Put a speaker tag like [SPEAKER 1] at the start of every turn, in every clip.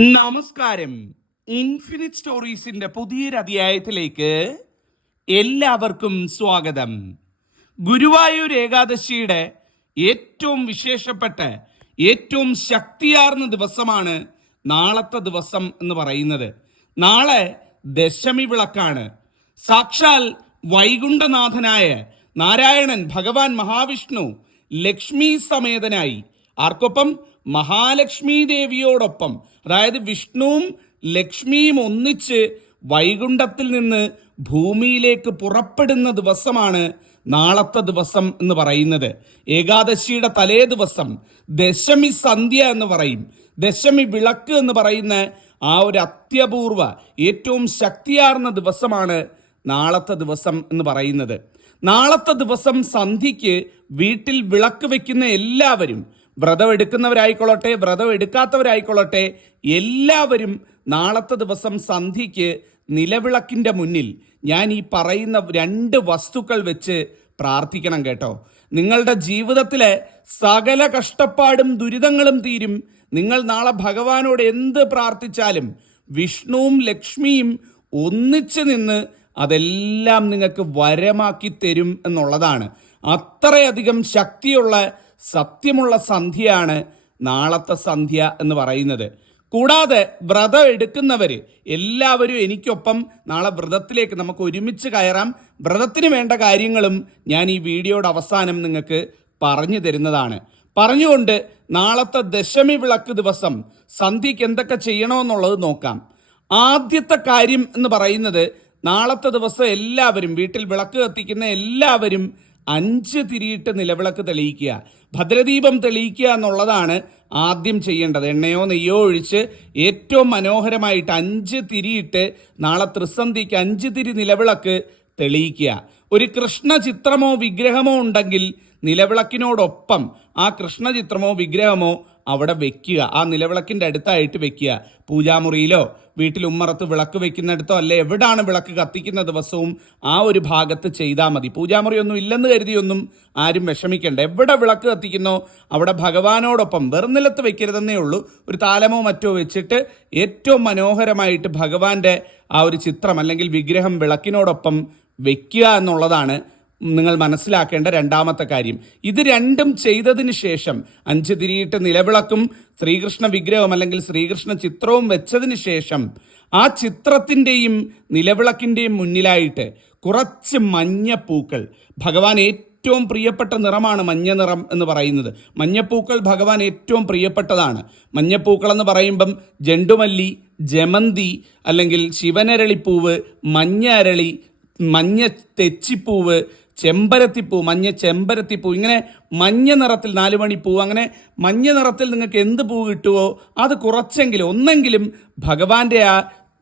[SPEAKER 1] നമസ്കാരം. ഇൻഫിനിറ്റ് സ്റ്റോറീസിന്റെ പുതിയൊരു അധ്യായത്തിലേക്ക് എല്ലാവർക്കും സ്വാഗതം. ഗുരുവായൂർ ഏകാദശിയുടെ ഏറ്റവും വിശേഷപ്പെട്ട ഏറ്റവും ശക്തിയാർന്ന ദിവസമാണ് നാളത്തെ ദിവസം എന്ന് പറയുന്നത്. നാളെ ദശമി വിളക്കാണ്. സാക്ഷാൽ വൈകുണ്ഠനാഥനായ നാരായണൻ ഭഗവാൻ മഹാവിഷ്ണു ലക്ഷ്മി സമേതനായി. ആർക്കൊപ്പം? മഹാലക്ഷ്മി ദേവിയോടൊപ്പം അതായത് വിഷ്ണുവും ലക്ഷ്മിയും ഒന്നിച്ച് വൈകുണ്ഠത്തിൽ നിന്ന് ഭൂമിയിലേക്ക് പുറപ്പെടുന്ന ദിവസമാണ് നാളത്തെ ദിവസം എന്ന് പറയുന്നത്. ഏകാദശിയുടെ തലേ ദിവസം ദശമി സന്ധ്യ എന്ന് പറയും. ദശമി വിളക്ക് എന്ന് പറയുന്ന ആ ഒരു അത്യപൂർവ ഏറ്റവും ശക്തിയാർന്ന ദിവസമാണ് നാളത്തെ ദിവസം എന്ന് പറയുന്നത്. നാളത്തെ ദിവസം സന്ധ്യയ്ക്ക് വീട്ടിൽ വിളക്ക് വയ്ക്കുന്ന എല്ലാവരും വ്രതം എടുക്കുന്നവരായിക്കൊള്ളട്ടെ വ്രതം എടുക്കാത്തവരായിക്കൊള്ളട്ടെ എല്ലാവരും നാളത്തെ ദിവസം സന്ധിക്ക് നിലവിളക്കിന്റെ മുന്നിൽ ഞാൻ ഈ പറയുന്ന രണ്ട് വസ്തുക്കൾ വെച്ച് പ്രാർത്ഥിക്കണം കേട്ടോ. നിങ്ങളുടെ ജീവിതത്തിലെ സകല കഷ്ടപ്പാടും ദുരിതങ്ങളും തീരും. നിങ്ങൾ നാളെ ഭഗവാനോട് എന്ത് പ്രാർത്ഥിച്ചാലും വിഷ്ണുവും ലക്ഷ്മിയും ഒന്നിച്ച് നിന്ന് അതെല്ലാം നിങ്ങൾക്ക് വരമാക്കി തരും എന്നുള്ളതാണ്. അത്രയധികം ശക്തിയുള്ള സത്യമുള്ള സന്ധ്യയാണ് നാളത്തെ സന്ധ്യ എന്ന് പറയുന്നത്. കൂടാതെ വ്രതം എടുക്കുന്നവര് എല്ലാവരും എനിക്കൊപ്പം നാളെ വ്രതത്തിലേക്ക് നമുക്ക് ഒരുമിച്ച് കയറാം. വ്രതത്തിന് വേണ്ട കാര്യങ്ങളും ഞാൻ ഈ വീഡിയോയുടെ അവസാനം നിങ്ങൾക്ക് പറഞ്ഞു തരുന്നതാണ്. പറഞ്ഞുകൊണ്ട് നാളത്തെ ദശമി വിളക്ക് ദിവസം സന്ധ്യയ്ക്ക് എന്തൊക്കെ ചെയ്യണമെന്നുള്ളത് നോക്കാം. ആദ്യത്തെ കാര്യം എന്ന് പറയുന്നത് നാളത്തെ ദിവസം എല്ലാവരും വീട്ടിൽ വിളക്ക് കത്തിക്കുന്ന എല്ലാവരും അഞ്ച് തിരിയിട്ട് നിലവിളക്ക് തെളിയിക്കുക. ഭദ്രദീപം തെളിയിക്കുക എന്നുള്ളതാണ് ആദ്യം ചെയ്യേണ്ടത്. എണ്ണയോ നെയ്യോ ഒഴിച്ച് ഏറ്റവും മനോഹരമായിട്ട് അഞ്ച് തിരിയിട്ട് നാളെ ത്രിസന്ധിക്ക് അഞ്ച് തിരി നിലവിളക്ക് തെളിയിക്കുക. ഒരു കൃഷ്ണ ചിത്രമോ വിഗ്രഹമോ ഉണ്ടെങ്കിൽ നിലവിളക്കിനോടൊപ്പം ആ കൃഷ്ണ ചിത്രമോ വിഗ്രഹമോ അവിടെ വെക്കുക. ആ നിലവിളക്കിന്റെ അടുത്തായിട്ട് വെക്കുക. പൂജാമുറിയിലോ വീട്ടിൽ ഉമ്മറത്ത് വിളക്ക് വെക്കുന്നിടത്തോ അല്ലെ എവിടാണ് വിളക്ക് കത്തിക്കുന്ന ദിവസവും ആ ഒരു ഭാഗത്ത് ചെയ്താൽ മതി. പൂജാമുറി ഒന്നും ഇല്ലെന്ന് കരുതിയൊന്നും ആരും വിഷമിക്കേണ്ട. എവിടെ വിളക്ക് കത്തിക്കുന്നോ അവിടെ ഭഗവാനോടൊപ്പം വെറുനിലത്ത് വെക്കരുതെന്നേ ഉള്ളൂ. ഒരു താലമോ മറ്റോ വെച്ചിട്ട് ഏറ്റവും മനോഹരമായിട്ട് ഭഗവാന്റെ ആ ഒരു ചിത്രം അല്ലെങ്കിൽ വിഗ്രഹം വിളക്കിനോടൊപ്പം വെക്കുക എന്നുള്ളതാണ് നിങ്ങൾ മനസ്സിലാക്കേണ്ട രണ്ടാമത്തെ കാര്യം. ഇത് രണ്ടും ചെയ്തതിന് ശേഷം അഞ്ച് തിരിയിട്ട് നിലവിളക്കും ശ്രീകൃഷ്ണ വിഗ്രഹം അല്ലെങ്കിൽ ശ്രീകൃഷ്ണ ചിത്രവും വെച്ചതിന് ശേഷം ആ ചിത്രത്തിന്റെയും നിലവിളക്കിന്റെയും മുന്നിലായിട്ട് കുറച്ച് മഞ്ഞപ്പൂക്കൾ. ഭഗവാൻ ഏറ്റവും പ്രിയപ്പെട്ട നിറമാണ് മഞ്ഞ നിറം എന്ന് പറയുന്നത്. മഞ്ഞപ്പൂക്കൾ ഭഗവാൻ ഏറ്റവും പ്രിയപ്പെട്ടതാണ്. മഞ്ഞപ്പൂക്കൾ എന്ന് പറയുമ്പം ജണ്ടുമല്ലി ജമന്തി അല്ലെങ്കിൽ ശിവനരളിപ്പൂവ് മഞ്ഞ അരളി മഞ്ഞ തെച്ചിപ്പൂവ് ചെമ്പരത്തിപ്പൂ മഞ്ഞ ചെമ്പരത്തിപ്പൂ. ഇങ്ങനെ മഞ്ഞ നിറത്തിൽ നാലുമണിപ്പൂ അങ്ങനെ മഞ്ഞ നിറത്തിൽ നിങ്ങൾക്ക് എന്ത് പൂ കിട്ടുമോ അത് കുറച്ചെങ്കിലും ഒന്നെങ്കിലും ഭഗവാന്റെ ആ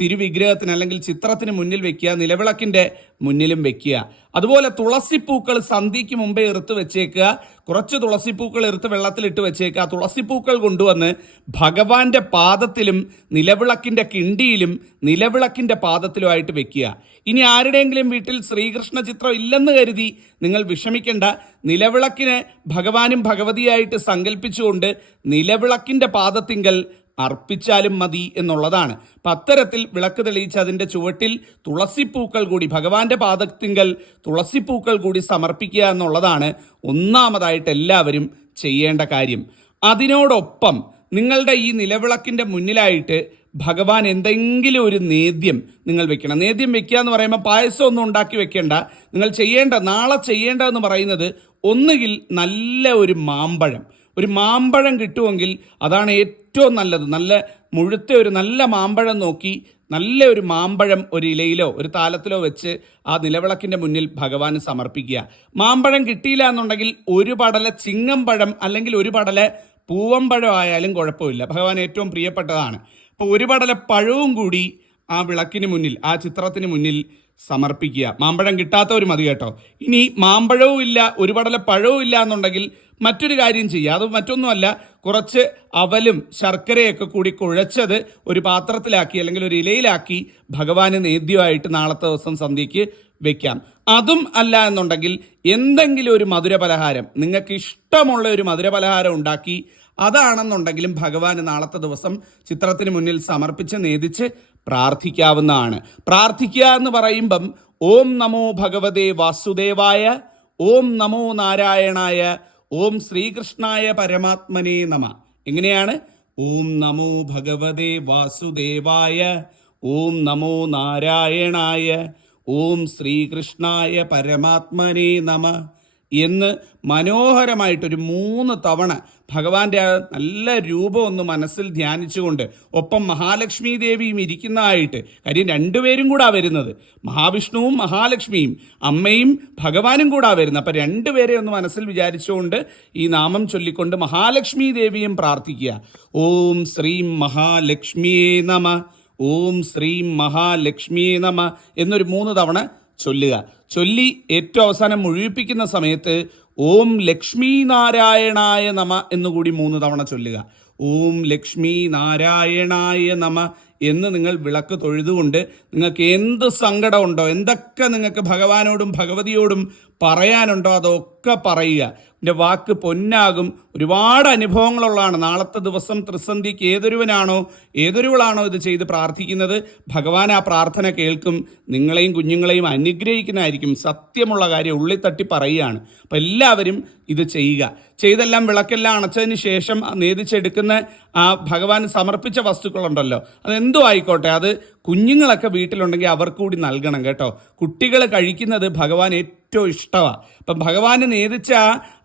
[SPEAKER 1] തിരുവിഗ്രഹത്തിന് അല്ലെങ്കിൽ ചിത്രത്തിന് മുന്നിൽ വെക്കുക നിലവിളക്കിന്റെ മുന്നിലും വെക്കുക. അതുപോലെ തുളസിപ്പൂക്കൾ സന്ധ്യയ്ക്ക് മുമ്പേ എറുത്ത് വെച്ചേക്കുക. കുറച്ച് തുളസിപ്പൂക്കൾ എറുത്ത് വെള്ളത്തിലിട്ട് വെച്ചേക്കുക. തുളസിപ്പൂക്കൾ കൊണ്ടുവന്ന് ഭഗവാന്റെ പാദത്തിലും നിലവിളക്കിന്റെ കിണ്ടിയിലും നിലവിളക്കിന്റെ പാദത്തിലുമായിട്ട് വെക്കുക. ഇനി ആരുടെയെങ്കിലും വീട്ടിൽ ശ്രീകൃഷ്ണ ചിത്രം ഇല്ലെന്ന് കരുതി നിങ്ങൾ വിഷമിക്കേണ്ട. നിലവിളക്കിനെ ഭഗവാനും ഭഗവതിയായിട്ട് സങ്കല്പിച്ചുകൊണ്ട് നിലവിളക്കിന്റെ പാദത്തിങ്കൽ അർപ്പിച്ചാലും മതി എന്നുള്ളതാണ്. പത്തരത്തിൽ വിളക്ക് തെളിയിച്ച അതിന്റെ ചുവട്ടിൽ തുളസിപ്പൂക്കൾ കൂടി ഭഗവാന്റെ പാദത്തിങ്കൽ തുളസിപ്പൂക്കൾ കൂടി സമർപ്പിക്കുക എന്നുള്ളതാണ് ഒന്നാമതായിട്ട് എല്ലാവരും ചെയ്യേണ്ട കാര്യം. അതിനോടൊപ്പം നിങ്ങളുടെ ഈ നിലവിളക്കിന്റെ മുന്നിലായിട്ട് ഭഗവാൻ എന്തെങ്കിലും ഒരു നേദ്യം നിങ്ങൾ വെക്കണം. നേദ്യം വെക്കുക എന്ന് പറയുമ്പോൾ പായസം ഒന്നും ഉണ്ടാക്കി വെക്കേണ്ട. നിങ്ങൾ ചെയ്യേണ്ട നാളെ ചെയ്യേണ്ടതെന്ന് പറയുന്നത് ഒന്നുകിൽ നല്ല ഒരു മാമ്പഴം. ഒരു മാമ്പഴം കിട്ടുമെങ്കിൽ അതാണ് ഏറ്റവും നല്ലത്. നല്ല മുഴുത്ത ഒരു നല്ല മാമ്പഴം നോക്കി നല്ല ഒരു മാമ്പഴം ഒരു ഇലയിലോ ഒരു താലത്തിലോ വെച്ച് ആ നിലവിളക്കിന്റെ മുന്നിൽ ഭഗവാന് സമർപ്പിക്കുക. മാമ്പഴം കിട്ടിയില്ല എന്നുണ്ടെങ്കിൽ ഒരു പടല ചിങ്ങമ്പഴം അല്ലെങ്കിൽ ഒരു പടല പൂവമ്പഴം ആയാലും കുഴപ്പമില്ല. ഭഗവാൻ ഏറ്റവും പ്രിയപ്പെട്ടതാണ്. അപ്പോൾ ഒരു പടല പഴവും കൂടി ആ വിളക്കിന് മുന്നിൽ ആ ചിത്രത്തിന് മുന്നിൽ സമർപ്പിക്കുക. മാമ്പഴം കിട്ടാത്തവർ മതി കേട്ടോ. ഇനി മാമ്പഴവും ഇല്ല ഒരു പടല പഴവും ഇല്ല എന്നുണ്ടെങ്കിൽ മറ്റൊരു കാര്യം ചെയ്യുക. അത് മറ്റൊന്നുമല്ല കുറച്ച് അവലും ശർക്കരയൊക്കെ കൂടി കുഴച്ചത് ഒരു പാത്രത്തിലാക്കി അല്ലെങ്കിൽ ഒരു ഇലയിലാക്കി ഭഗവാന് നേദ്യമായിട്ട് നാളത്തെ ദിവസം സന്ധ്യയ്ക്ക് വെക്കാം. അതും അല്ല എന്നുണ്ടെങ്കിൽ എന്തെങ്കിലും ഒരു മധുര പലഹാരം നിങ്ങൾക്ക് ഇഷ്ടമുള്ള ഒരു മധുര പലഹാരം ഉണ്ടാക്കി അതാണെന്നുണ്ടെങ്കിലും ഭഗവാന് നാളത്തെ ദിവസം ചിത്രത്തിന് മുന്നിൽ സമർപ്പിച്ച് നേദിച്ച് പ്രാർത്ഥിക്കാവുന്നതാണ്. പ്രാർത്ഥിക്കുക എന്ന് പറയുമ്പം ഓം നമോ ഭഗവതേ വാസുദേവായ ഓം നമോ നാരായണായ ഓം ശ്രീകൃഷ്ണായ പരമാത്മനേ നമ. എങ്ങനെയാണ്? ഓം നമോ ഭഗവതേ വാസുദേവായ ഓം നമോ നാരായണായ ഓം ശ്രീകൃഷ്ണായ പരമാത്മനേ നമ. എന്ന് മനോഹരമായിട്ടൊരു മൂന്ന് തവണ ഭഗവാന്റെ ആ നല്ല രൂപം ഒന്ന് മനസ്സിൽ ധ്യാനിച്ചുകൊണ്ട് ഒപ്പം മഹാലക്ഷ്മി ദേവിയും ഇരിക്കുന്നതായിട്ട് കാര്യം രണ്ടുപേരും കൂടാ വരുന്നത്. മഹാവിഷ്ണുവും മഹാലക്ഷ്മിയും അമ്മയും ഭഗവാനും കൂടാ വരുന്നത്. അപ്പം രണ്ടുപേരെ ഒന്ന് മനസ്സിൽ വിചാരിച്ചുകൊണ്ട് ഈ നാമം ചൊല്ലിക്കൊണ്ട് മഹാലക്ഷ്മി ദേവിയും പ്രാർത്ഥിക്കുക. ഓം ശ്രീം മഹാലക്ഷ്മിയേ നമ ഓം ശ്രീം മഹാലക്ഷ്മിയേ നമ എന്നൊരു മൂന്ന് തവണ ചൊല്ലുക. ചൊല്ലി ഏറ്റവും അവസാനം മുഴുവിപ്പിക്കുന്ന സമയത്ത് ഓം ലക്ഷ്മി നാരായണായ നമ എന്നുകൂടി മൂന്ന് തവണ ചൊല്ലുക. ഓം ലക്ഷ്മി നാരായണായ നമ എന്ന് നിങ്ങൾ വിളക്ക് തൊഴുതുകൊണ്ട് നിങ്ങൾക്ക് എന്ത് സങ്കടമുണ്ടോ എന്തൊക്കെ നിങ്ങൾക്ക് ഭഗവാനോടും ഭഗവതിയോടും പറയാനുണ്ടോ അതൊക്കെ പറയുക. എന്റെ വാക്ക് പൊന്നാകും. ഒരുപാട് അനുഭവങ്ങളുള്ളതാണ്. നാളത്തെ ദിവസം ത്രിസന്ധിക്ക് ഏതൊരുവനാണോ ഏതൊരുവളാണോ ഇത് ചെയ്ത് പ്രാർത്ഥിക്കുന്നത്? ഭഗവാൻ ആ പ്രാർത്ഥന കേൾക്കും. നിങ്ങളെയും കുഞ്ഞുങ്ങളെയും അനുഗ്രഹിക്കുന്നതായിരിക്കും. സത്യമുള്ള കാര്യം ഉള്ളിത്തട്ടി പറയുകയാണ്. അപ്പം എല്ലാവരും ഇത് ചെയ്യുക. ചെയ്തെല്ലാം വിളക്കെല്ലാം അണച്ചതിന് ശേഷം നേതിച്ചെടുക്കുന്ന ആ ഭഗവാൻ സമർപ്പിച്ച വസ്തുക്കളുണ്ടല്ലോ. അതെന്തോ ആയിക്കോട്ടെ അത് കുഞ്ഞുങ്ങളൊക്കെ വീട്ടിലുണ്ടെങ്കിൽ അവർക്ക് കൂടി നൽകണം കേട്ടോ. കുട്ടികൾ കഴിക്കുന്നത് ഭഗവാൻ ഏറ്റവും ഇഷ്ടമാണ് അപ്പം ഭഗവാന് നേദിച്ച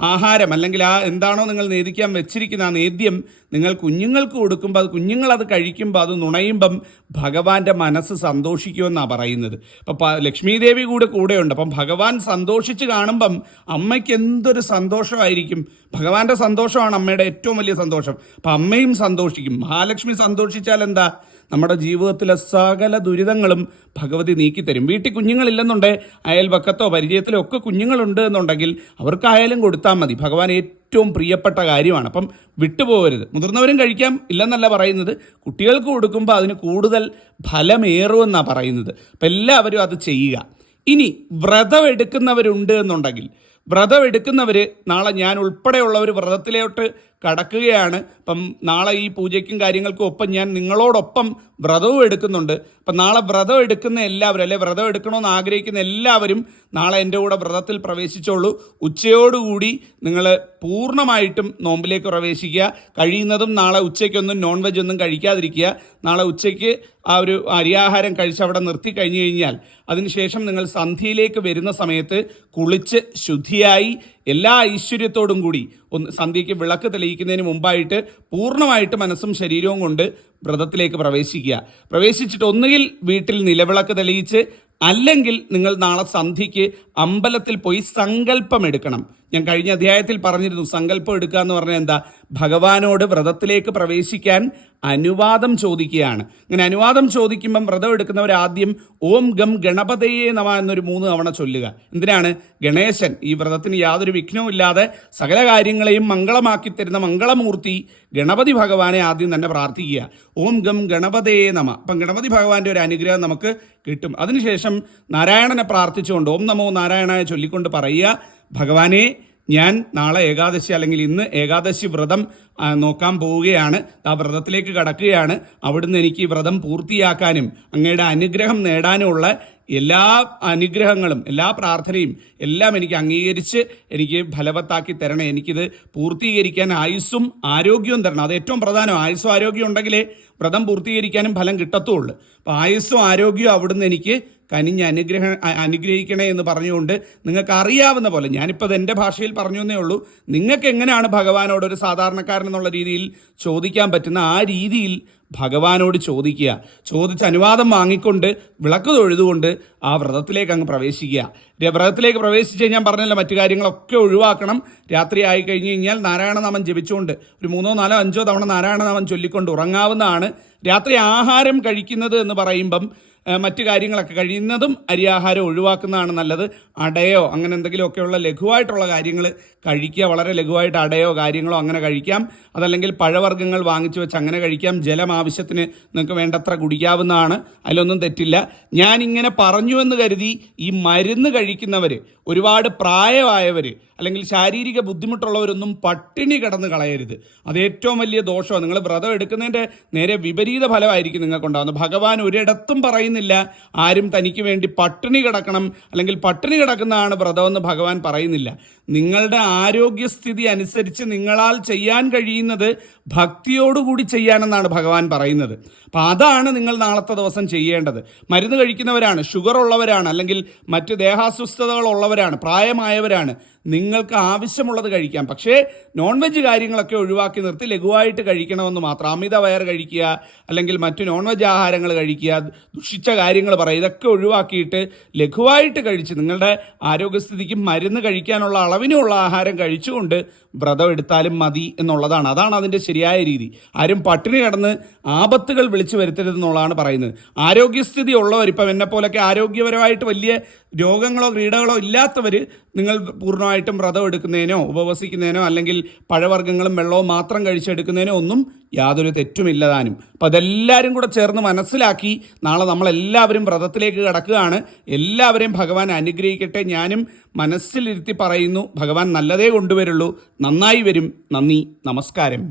[SPEAKER 1] ആഹാരം അല്ലെങ്കിൽ ആ എന്താണോ നിങ്ങൾ നേദിക്കാൻ വെച്ചിരിക്കുന്ന ആ നേദ്യം നിങ്ങൾ കുഞ്ഞുങ്ങൾക്ക് കൊടുക്കുമ്പോൾ അത് കുഞ്ഞുങ്ങൾ അത് കഴിക്കുമ്പോൾ അത് നുണയുമ്പം ഭഗവാന്റെ മനസ്സ് സന്തോഷിക്കുമെന്നാണ് പറയുന്നത്. അപ്പം ലക്ഷ്മീദേവി ലക്ഷ്മി കൂടെ കൂടെയുണ്ട്. അപ്പം ഭഗവാൻ സന്തോഷിച്ച് കാണുമ്പം അമ്മയ്ക്ക് എന്തൊരു സന്തോഷമായിരിക്കും. ഭഗവാന്റെ സന്തോഷമാണ് അമ്മയുടെ ഏറ്റവും വലിയ സന്തോഷം. അപ്പം അമ്മയും സന്തോഷിക്കും. മഹാലക്ഷ്മി സന്തോഷിച്ചാൽ എന്താ? നമ്മുടെ ജീവിതത്തിലെ സകല ദുരിതങ്ങളും ഭഗവതി നീക്കിത്തരും. വീട്ടിൽ കുഞ്ഞുങ്ങളില്ലെന്നുണ്ടെ അയൽവക്കത്തോ പരിചയത്തിലോ ഒക്കെ കുഞ്ഞുങ്ങളുണ്ട് എന്നുണ്ടെങ്കിൽ അവർക്കായാലും കൊടുത്താൽ മതി. ഭഗവാൻ ഏറ്റവും പ്രിയപ്പെട്ട കാര്യമാണ്. അപ്പം വിട്ടുപോകരുത്. മുതിർന്നവരും കഴിക്കാം ഇല്ലെന്നല്ല പറയുന്നത്. കുട്ടികൾക്ക് കൊടുക്കുമ്പോൾ അതിന് കൂടുതൽ ഫലമേറുമെന്നാണ് പറയുന്നത്. അപ്പം എല്ലാവരും അത് ചെയ്യുക. ഇനി വ്രതം എടുക്കുന്നവരുണ്ട് എന്നുണ്ടെങ്കിൽ വ്രതം എടുക്കുന്നവർ നാളെ ഞാൻ ഉൾപ്പെടെയുള്ളവർ വ്രതത്തിലോട്ട് കടക്കുകയാണ്. അപ്പം നാളെ ഈ പൂജയ്ക്കും കാര്യങ്ങൾക്കും ഒപ്പം ഞാൻ നിങ്ങളോടൊപ്പം വ്രതവും എടുക്കുന്നുണ്ട്. അപ്പം നാളെ വ്രതം എടുക്കുന്ന എല്ലാവരും അല്ലെ വ്രതം എടുക്കണമെന്ന് ആഗ്രഹിക്കുന്ന എല്ലാവരും നാളെ എന്റെ കൂടെ വ്രതത്തിൽ പ്രവേശിച്ചോളൂ. ഉച്ചയോടുകൂടി നിങ്ങൾ പൂർണമായിട്ടും നോമ്പിലേക്ക് പ്രവേശിക്കുക. കഴിയുന്നതും നാളെ ഉച്ചയ്ക്കൊന്നും നോൺ വെജ് ഒന്നും കഴിക്കാതിരിക്കുക. നാളെ ഉച്ചയ്ക്ക് ആ ഒരു അരിയാഹാരം കഴിച്ച് അവിടെ നിർത്തി കഴിഞ്ഞു കഴിഞ്ഞാൽ അതിനുശേഷം നിങ്ങൾ സന്ധ്യയിലേക്ക് വരുന്ന സമയത്ത് കുളിച്ച് ശുദ്ധിയായി എല്ലാ ഐശ്വര്യത്തോടും കൂടി ഒന്ന് സന്ധ്യയ്ക്ക് വിളക്ക് തെളിയിക്കുന്നതിന് മുമ്പായിട്ട് പൂർണമായിട്ട് മനസ്സും ശരീരവും കൊണ്ട് വ്രതത്തിലേക്ക് പ്രവേശിക്കുക. പ്രവേശിച്ചിട്ട് ഒന്നുകിൽ വീട്ടിൽ നിലവിളക്ക് തെളിയിച്ച് അല്ലെങ്കിൽ നിങ്ങൾ നാളെ സന്ധ്യയ്ക്ക് അമ്പലത്തിൽ പോയി സങ്കല്പം എടുക്കണം. ഞാൻ കഴിഞ്ഞ അധ്യായത്തിൽ പറഞ്ഞിരുന്നു സങ്കല്പം എടുക്കുക എന്ന് പറഞ്ഞാൽ എന്താ? ഭഗവാനോട് വ്രതത്തിലേക്ക് പ്രവേശിക്കാൻ അനുവാദം ചോദിക്കുകയാണ്. അങ്ങനെ അനുവാദം ചോദിക്കുമ്പം വ്രതം എടുക്കുന്നവർ ആദ്യം ഓം ഗം ഗണപതയെ നമ എന്നൊരു മൂന്ന് തവണ ചൊല്ലുക. എന്തിനാണ്? ഗണേശൻ ഈ വ്രതത്തിന് യാതൊരു വിഘ്നവും ഇല്ലാതെ സകല കാര്യങ്ങളെയും മംഗളമാക്കി തരുന്ന മംഗളമൂർത്തി ഗണപതി ഭഗവാനെ ആദ്യം തന്നെ പ്രാർത്ഥിക്കുക. ഓം ഗം ഗണപതേ നമ. അപ്പം ഗണപതി ഭഗവാന്റെ ഒരു അനുഗ്രഹം നമുക്ക് കിട്ടും. അതിനുശേഷം നാരായണനെ പ്രാർത്ഥിച്ചുകൊണ്ട് ഓം നമോ നാരായണായ ചൊല്ലിക്കൊണ്ട് പറയുക ഭഗവാനെ ഞാൻ നാളെ ഏകാദശി അല്ലെങ്കിൽ ഇന്ന് ഏകാദശി വ്രതം നോക്കാൻ പോവുകയാണ്. ആ വ്രതത്തിലേക്ക് കടക്കുകയാണ്. അവിടുന്ന് എനിക്ക് വ്രതം പൂർത്തിയാക്കാനും അങ്ങയുടെ അനുഗ്രഹം നേടാനുമുള്ള എല്ലാ അനുഗ്രഹങ്ങളും എല്ലാ പ്രാർത്ഥനയും എല്ലാം എനിക്ക് അംഗീകരിച്ച് എനിക്ക് ഫലവത്താക്കി തരണേ. എനിക്കിത് പൂർത്തീകരിക്കാൻ ആയുസ്സും ആരോഗ്യവും തരണം. അത് ഏറ്റവും പ്രധാനം. ആയുസ്സും ആരോഗ്യം ഉണ്ടെങ്കിലേ വ്രതം പൂർത്തീകരിക്കാനും ഫലം കിട്ടത്തുള്ളൂ. അപ്പം ആയുസ്സും ആരോഗ്യവും അവിടുന്ന് എനിക്ക് കനിഞ്ഞ് അനുഗ്രഹ അനുഗ്രഹിക്കണേ എന്ന് പറഞ്ഞുകൊണ്ട് നിങ്ങൾക്ക് അറിയാവുന്ന പോലെ ഞാനിപ്പോൾ എന്റെ ഭാഷയിൽ പറഞ്ഞു എന്നേ ഉള്ളൂ. നിങ്ങൾക്ക് എങ്ങനെയാണ് ഭഗവാനോട് ഒരു സാധാരണക്കാരൻ എന്നുള്ള രീതിയിൽ ചോദിക്കാൻ പറ്റുന്ന ആ രീതിയിൽ ഭഗവാനോട് ചോദിക്കുക. ചോദിച്ച് അനുവാദം വാങ്ങിക്കൊണ്ട് വിളക്ക് തൊഴുതുകൊണ്ട് ആ വ്രതത്തിലേക്ക് അങ്ങ് പ്രവേശിക്കുക. വ്രതത്തിലേക്ക് പ്രവേശിച്ച് കഴിഞ്ഞാൽ പറഞ്ഞല്ലോ മറ്റു കാര്യങ്ങളൊക്കെ ഒഴിവാക്കണം. രാത്രി ആയി കഴിഞ്ഞ് കഴിഞ്ഞാൽ നാരായണനാമം ജപിച്ചുകൊണ്ട് ഒരു മൂന്നോ നാലോ അഞ്ചോ തവണ നാരായണനാമം ചൊല്ലിക്കൊണ്ട് ഉറങ്ങാവുന്നതാണ്. രാത്രി ആഹാരം കഴിക്കുന്നത് എന്ന് പറയുമ്പം മറ്റു കാര്യങ്ങളൊക്കെ കഴിയുന്നതും അരിയാഹാരം ഒഴിവാക്കുന്നതാണ് നല്ലത്. അടയോ അങ്ങനെ എന്തെങ്കിലുമൊക്കെയുള്ള ലഘുവായിട്ടുള്ള കാര്യങ്ങൾ കഴിക്കുക. വളരെ ലഘുവായിട്ട് അടയോ കാര്യങ്ങളോ അങ്ങനെ കഴിക്കാം. അതല്ലെങ്കിൽ പഴവർഗങ്ങൾ വാങ്ങിച്ചു വെച്ച് അങ്ങനെ കഴിക്കാം. ജലം ആവശ്യത്തിന് നിങ്ങൾക്ക് വേണ്ടത്ര കുടിക്കാവുന്നതാണ്. അതിലൊന്നും തെറ്റില്ല. ഞാൻ ഇങ്ങനെ പറഞ്ഞു എന്ന് കരുതി ഈ മരുന്ന് കഴിക്കുന്നവർ ഒരുപാട് പ്രായമായവർ അല്ലെങ്കിൽ ശാരീരിക ബുദ്ധിമുട്ടുള്ളവരൊന്നും പട്ടിണി കിടന്ന് കളയരുത്. അത് ഏറ്റവും വലിയ ദോഷമാണ്. നിങ്ങൾ വ്രതം എടുക്കുന്നതിന്റെ നേരെ വിപരീത ഫലമായിരിക്കും നിങ്ങൾക്കുണ്ടാകുന്നത് ഭഗവാൻ ഒരിടത്തും പറയുന്നില്ല ആരും തനിക്ക് വേണ്ടി പട്ടിണി കിടക്കണം അല്ലെങ്കിൽ പട്ടിണി കിടക്കുന്നതാണ് വ്രതമെന്ന് ഭഗവാൻ പറയുന്നില്ല. നിങ്ങളുടെ ആരോഗ്യസ്ഥിതി അനുസരിച്ച് നിങ്ങളാൽ ചെയ്യാൻ കഴിയുന്നത് ഭക്തിയോടുകൂടി ചെയ്യാനെന്നാണ് ഭഗവാൻ പറയുന്നത്. അപ്പം അതാണ് നിങ്ങൾ നാളത്തെ ദിവസം ചെയ്യേണ്ടത്. മരുന്ന് കഴിക്കുന്നവരാണ് ഷുഗർ ഉള്ളവരാണ് അല്ലെങ്കിൽ മറ്റ് ദേഹാസ്വസ്ഥതകൾ ഉള്ളവരാണ് പ്രായമായവരാണ്. നിങ്ങൾക്ക് ആവശ്യമുള്ളത് കഴിക്കാം. പക്ഷേ നോൺ വെജ് കാര്യങ്ങളൊക്കെ ഒഴിവാക്കി നിർത്തി ലഘുവായിട്ട് കഴിക്കണമെന്ന് മാത്രം അമിത വയർ കഴിക്കുക അല്ലെങ്കിൽ മറ്റ് നോൺ വെജ് ആഹാരങ്ങൾ കഴിക്കുക ദുഷിച്ച കാര്യങ്ങൾ പറയുക ഇതൊക്കെ ഒഴിവാക്കിയിട്ട് ലഘുവായിട്ട് കഴിച്ച് നിങ്ങളുടെ ആരോഗ്യസ്ഥിതിക്ക് മരുന്ന് കഴിക്കാനുള്ള അളവിനുള്ള ആഹാരം കഴിച്ചുകൊണ്ട് വ്രതം എടുത്താലും മതി എന്നുള്ളതാണ്. അതാണ് അതിന്റെ ശരിയായ രീതി. ആരും പട്ടിണി കിടന്ന് ആപത്തുകൾ വിളിച്ചു വരുത്തരുതെന്നുള്ളതാണ് പറയുന്നത്. ആരോഗ്യസ്ഥിതി ഉള്ളവർ ഇപ്പം എന്നെ പോലൊക്കെ ആരോഗ്യപരമായിട്ട് വലിയ രോഗങ്ങളോ ക്രീഡകളോ ഇല്ലാത്തവർ നിങ്ങൾ പൂർണമായിട്ടും വ്രതം എടുക്കുന്നതിനോ ഉപവസിക്കുന്നതിനോ അല്ലെങ്കിൽ പഴവർഗങ്ങളും വെള്ളവും മാത്രം കഴിച്ചെടുക്കുന്നതിനോ ഒന്നും യാതൊരു തെറ്റുമില്ലതാനും. അപ്പം അതെല്ലാവരും കൂടെ ചേർന്ന് മനസ്സിലാക്കി നാളെ നമ്മളെല്ലാവരും വ്രതത്തിലേക്ക് കടക്കുകയാണ്. എല്ലാവരെയും ഭഗവാൻ അനുഗ്രഹിക്കട്ടെ. ഞാനും മനസ്സിലിരുത്തി പറയുന്നു ഭഗവാൻ നല്ലതേ കൊണ്ടുവരുള്ളൂ. നന്നായി വരും. നന്ദി. നമസ്കാരം.